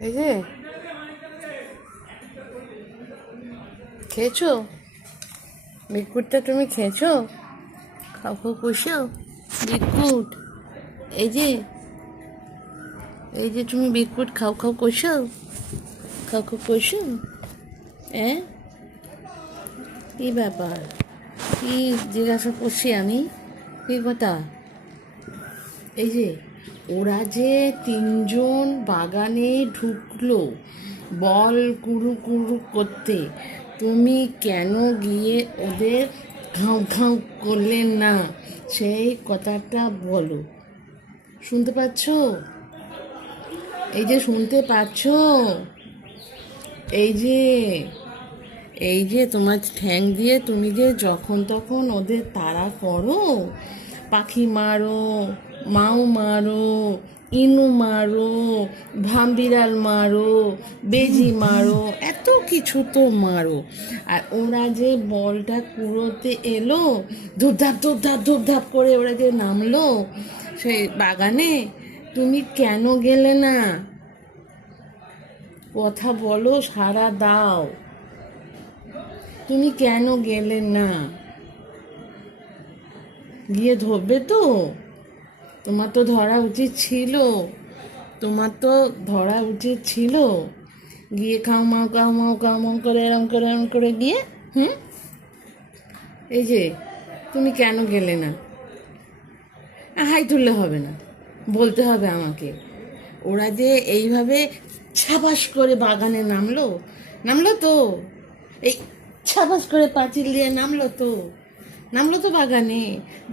এই যে। খেয়েছো? বিস্কুটটা তুমি খেয়েছো? খাও খাও কষো বিস্কুট। এই যে। এই যে তুমি বিস্কুট খাও খাও কষো খাও খাও কষো হ্যাঁ? কি ব্যাপার? কি জিজ্ঞাসা করছি আমি? কি কথা? এই যে। ওরা যে তিনজন বাগানে ঢুকলো বল কুরু কুরু করতে, তুমি কেন গিয়ে ওদের ঘাউ ঘাউ করলে না? সেই কথাটা বলো। শুনতে পাচ্ছ? এই যে শুনতে পাচ্ছ? এই যে এই যে তোমার ঠ্যাং দিয়ে তুমি যে যখন তখন ওদের তাড়া করো পাখি মারো, মাও মারো, ইনু মারো ভাম্বিড়াল মারো, বেজি মারো, এত কিছু তো মারো। আর ওরা যে বলটা কুড়োতে এলো, ধূপধাপ ধূপধাপ ধূপধাপ করে ওরা যে নামলো সেই বাগানে তুমি কেন গেলে না? কথা বলো সারা দাও। তুমি কেন গেলে না? গিয়ে ধরবে তো? তোমার তো ধরা উচিত ছিল। তোমার তো ধরা উচিত ছিল। গিয়ে খাও মাও খাও মাও খাও মাও করে এরম করে এরম করে গিয়ে, হুম? এই যে, তুমি কেন গেলে না? হাই তুললে হবে না। বলতে হবে আমাকে। ওরা যে এইভাবে ছাবাস করে বাগানে নামলো নামলো তো? এই ছাবাস করে পাঁচিল দিয়ে নামলো তো? নামলো তো বাগানে।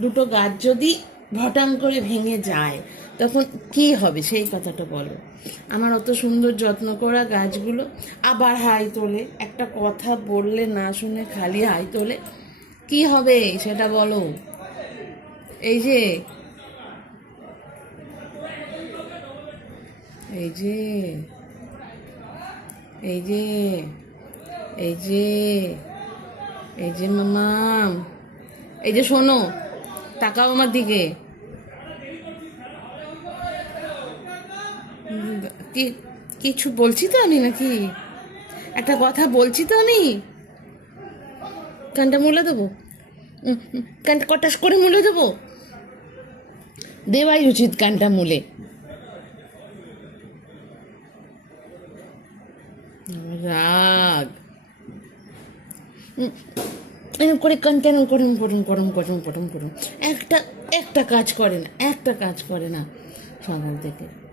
দুটো গাছ যদি ভটাং করে ভেঙে যায়, তখন কি হবে? সেই কথাটা বলো। আমার অত সুন্দর যত্ন করা গাছগুলো আবার হাই তোলে। একটা কথা বললে না শুনে খালি হাই তোলে। কি হবে সেটা বলো। এই যে এই যে এই যে এই যে এই যে মামাম। এই যে শোনো, তাকাও আমার দিকে। কি, কিছু বলছি তো আমি নাকি? একটা কথা বলছি তো আমি। কানটা মুলে দেবো? কানটা কটাস করে মুলে দেবো? দেওয়াই উচিত কানটা মুলে। রাগ। এরকম করে কন্টেন করুন করুন করুন করুন করুন করম একটা একটা কাজ করে না, একটা কাজ করে না সকাল থেকে।